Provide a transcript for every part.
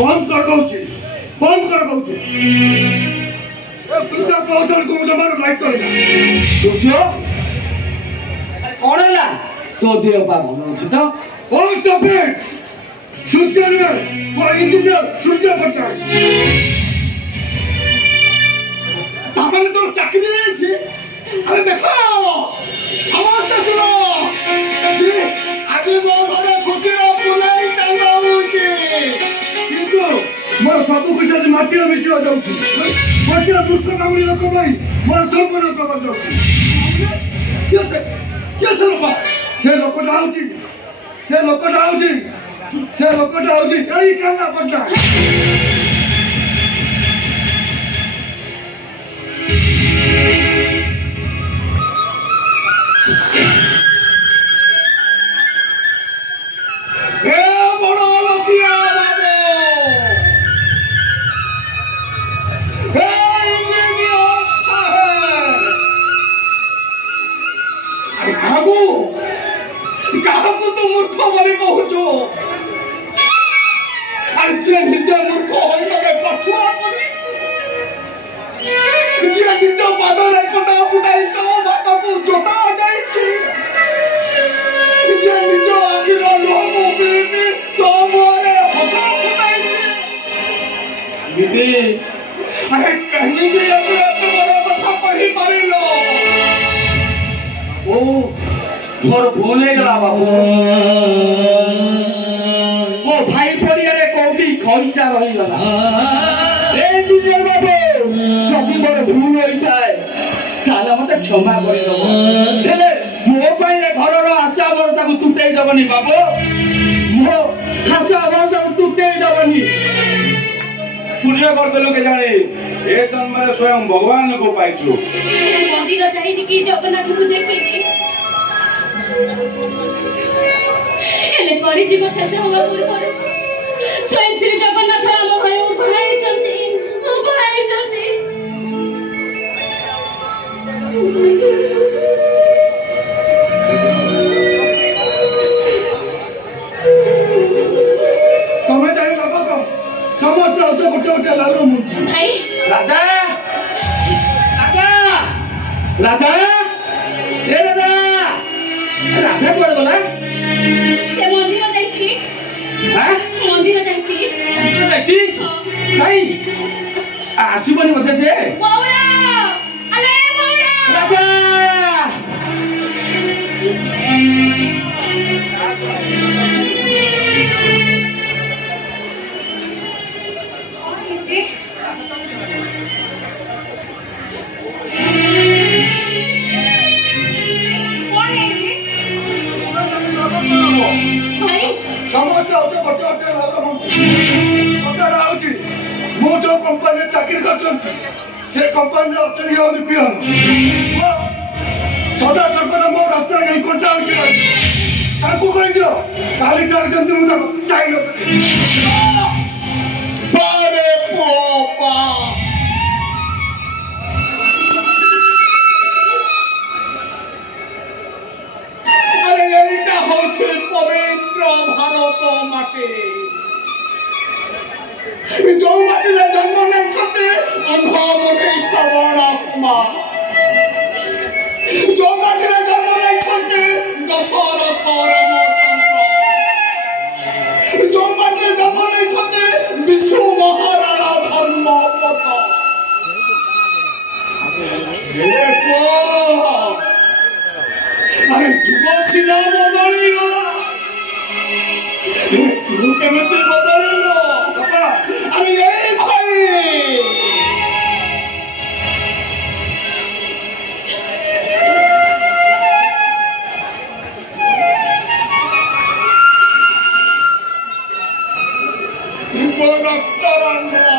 बंद कर दउची बंद कर दउची कितना क्लोजर को मुझे मारो लाइक करेगा सोचियो कौन है तो देव बा भलो अछि तो ओ स्टॉप इट सूर्य ने वो इंजीनियर सूर्य पड़ता है तामने तो चाकरी नहीं छी अरे देखो समस्त सुनो जी आगे वो घरे खुशी रो पुलाई टांगाऊ की किंतु मोर सब कुछ आज माटी में मिसी हो जाउची माटी दुख कामड़ी लोक भाई मोर सब मन सब जाउची कैसे लोक से लोक जाउची से लोक जाउची से लोक जाउची यही करना पड़ता है काहको तो मूर्ख बने कहूचो अरे जे निजे मूर्ख होई तके पठुआ करी जे निजे पादरे कोटा फुटाई तो बात को जोता जाईची जे निजे आखिर लोम बीबी तो मोरे हस फुटाईची मिति अरे कहनी भी अब बड़ा कथा कहि परिलो ओ मोर भूल है गला बाबू ओ भाई परियारे कोटी खइचा रही गला ए इंजीनियर बाबू जदी मोर भूल होइताय ताला मते क्षमा करि दबो हेले मो पाइले घरर आशा भरोसा को टूटेई दबनी बाबू मो आशा भरोसा को टूटेई दबनी पुण्य करदेलु के जाने ए जन्म रे स्वयं भगवान को पाइछु मंदिर जाईनी कि जगन्नाथ को देखिनी एले करी जीव शेष होगा पूर्व स्वयं श्री जगन्नाथ आम भाई उभाई चंती तमे जाई लाभ को समस्त होते गोटे गोटे लाउरो मुंची भाई राधा राधा राधा ए राधा राधा कोड बोला से मंदिर जाईची हां मंदिर जाईची नहीं आसीबनी मते से बावड़ा अरे बावड़ा राधा समस्त होते गोटे गोटे लाउरो मुंची कटाडा होची मो जो कंपनी चाकरी करछन से कंपनी अचली होनी पियन सदा सर्वदा मो रास्ता गई कोटा होची ताकू कहि दियो काली टार जंतु मुदा चाहि न बारे पोपा अरे एटा होছে पवित्र भारत माटी जो माटी रे जन्म नहीं छते अंधा मने श्रवण कुमार जो माटी रे जन्म नहीं छते दशरथ रामचंद्र जो माटी रे जन्म नहीं छते विष्णु महाराणा धर्मपद अरे जुग सीना बदली गला तू केमते बदललो बाबा अरे ए भाई ମୋ ରକ୍ତର ନୁହଁ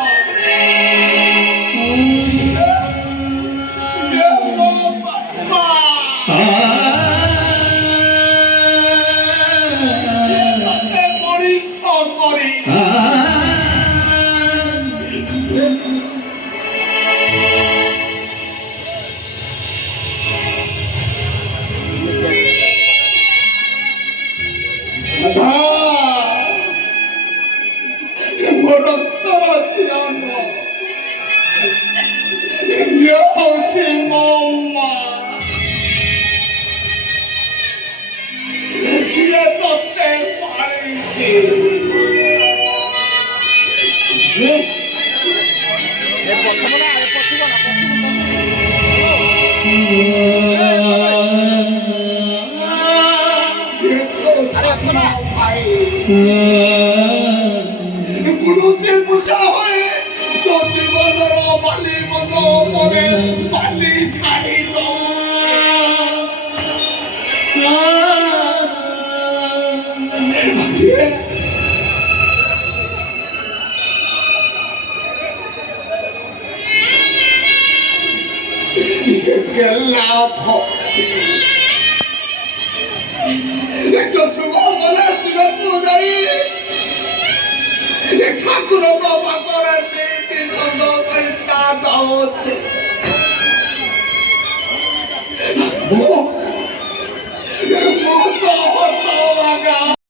ଇଏ ମୋ ବାପା ତତେ ମଣିଷ କରି ମୋ ରକ୍ତର ଝିଅ ନୁହଁ ଇଏ ହଉଛି ମୋ ମା ଯିଏ ତତେ ପାଳିଛି ଇଏ ତୋ ସାନ ଭାଇ ଗୁଡୁଚି ମୂଷା ହୋଇ ତୋ ଜୀବନର ବାଲି ବନ ଉପରେ ବାଲି ଛାଡ଼ି ଦଉଛି ଗେଲା ତ ଶୁଭ ମଲା ଶିବକୁ ଯାଇ ଠାକୁରଙ୍କ ପାଖରେ ନେଇ ଗନ୍ଧ ସହିତ ଦଉଛି ମୋ